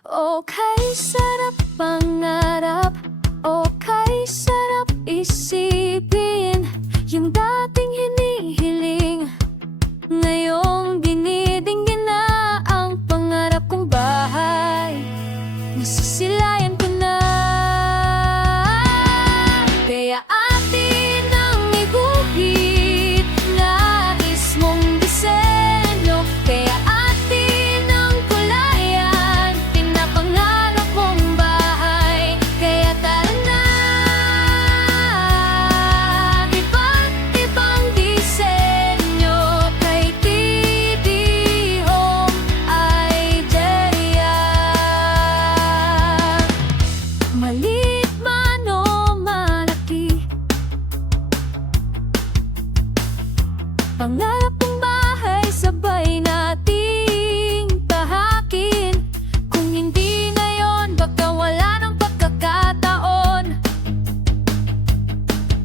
Okay, sarap pangarap. Okay, sarap isipin yung dating hinihiling. Ngayong dinidinggin na ang pangarap kong bahay. Nasisilayan ko na. Kaya atin ang iguhit, nais mong disenyo. Kaya atin ang kulayan, pinapangarap mong bahay. Kaya tara na, iba't ibang disenyo kay TD Home Idea. Maliit man o malaki, pangarap kong bahay sabay nating tahakin. Kung hindi ngayon, baka wala ng pagkakataon.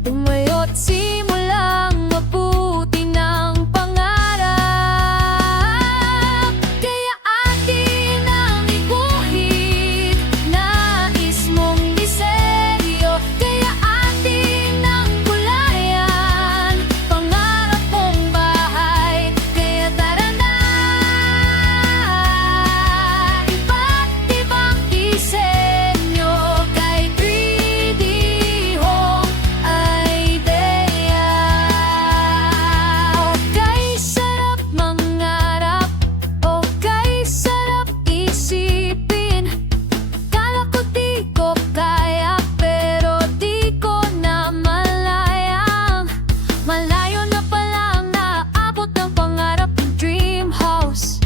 Tumayo't simulang mabuti ng pangarap. Kaya atin ang iguhit, nais mong disenyo. Kaya atin ang kulayan, pangarap mong bahay. Kaya tara na, iba't ibang disenyo kay 3D Home Idea. Okay, sarap mangarap. Okay, sarap isipin. Kala ko di ko kaya, pero di ko na malayang. Malayo na palang naabot ng pangarap ng dream house.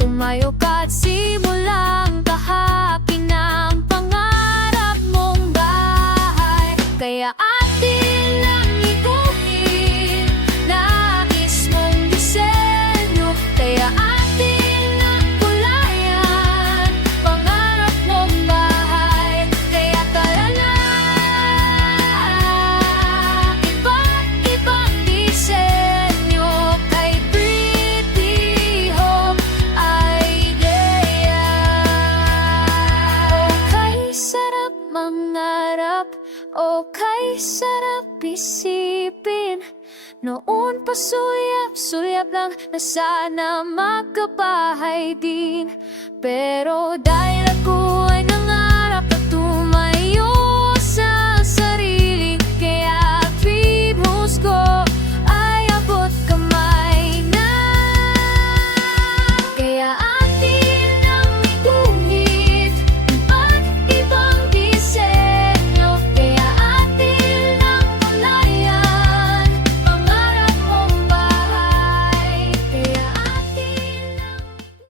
Tumayo ka at simulang tahapin ang pangarap mong bahay. Kaya atin ang iguhit, nais mong disenyo. Kaya atin ang kulayan, pangarap mong bahay. Kaya tara na, iba't ibang disenyo kay 3D Home Idea. Okay, sarap mangarap. Okay, sarap isipin. Noon pa suyap-suyap lang na sana magkabahay din. Pero dahil ako